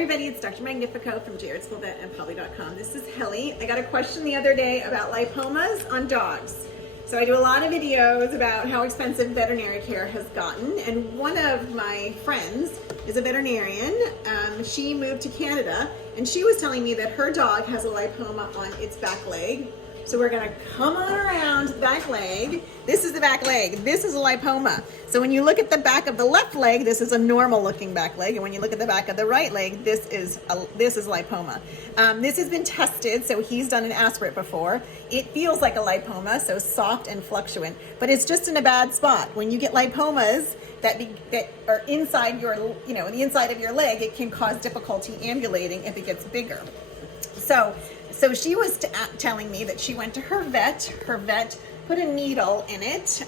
everybody, it's Dr. Magnifico from Jarrettsville Vet and Polly.com. This is Helly. I got a question the other day about lipomas on dogs. So I do a lot of videos about how expensive veterinary care has gotten, and one of my friends is a veterinarian. She moved to Canada, and she was telling me that her dog has a lipoma on its back leg. So we're gonna come on around the back leg. This is the back leg. This is a lipoma. So when you look at the back of the left leg, this is a normal looking back leg. And when you look at the back of the right leg, this is lipoma. This has been tested, so he's done an aspirate before. It feels like a lipoma, so soft and fluctuant, but it's just in a bad spot. When you get lipomas that are inside your, the inside of your leg, it can cause difficulty ambulating if it gets bigger. So she was telling me that she went to her vet put a needle in it,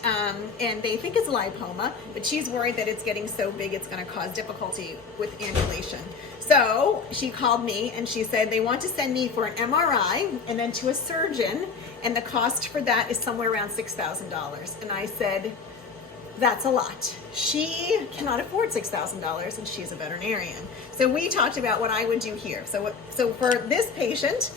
and they think it's lipoma, but she's worried that it's getting so big it's going to cause difficulty with ambulation. So she called me and she said they want to send me for an MRI and then to a surgeon, and the cost for that is somewhere around $6,000. And I said, that's a lot. She cannot afford $6,000 and she's a veterinarian. So we talked about what I would do here. So for this patient,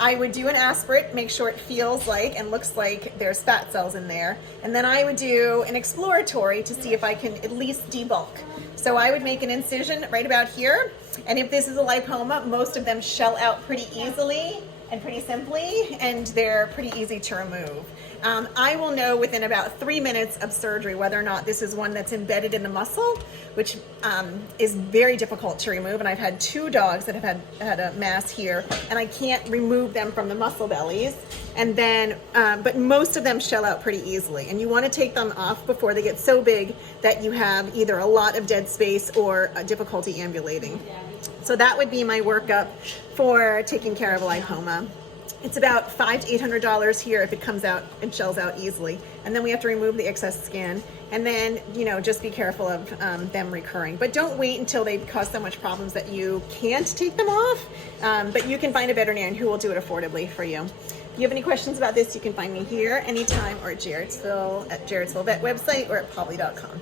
I would do an aspirate, make sure it feels like and looks like there's fat cells in there. And then I would do an exploratory to see if I can at least debulk. So I would make an incision right about here. And if this is a lipoma, most of them shell out pretty easily and pretty simply, and they're pretty easy to remove. I will know within about 3 minutes of surgery whether or not this is one that's embedded in the muscle, which is very difficult to remove. And I've had 2 dogs that have had a mass here, and I can't remove them from the muscle bellies. And then, but most of them shell out pretty easily. And you want to take them off before they get so big that you have either a lot of dead space or a difficulty ambulating. So that would be my workup for taking care of a lipoma. It's about $500 to $800 here if it comes out and shells out easily. And then we have to remove the excess skin. And then, just be careful of them recurring. But don't wait until they cause so much problems that you can't take them off. But you can find a veterinarian who will do it affordably for you. If you have any questions about this, you can find me here anytime or at Jarrettsville Vet website or at Polly.com.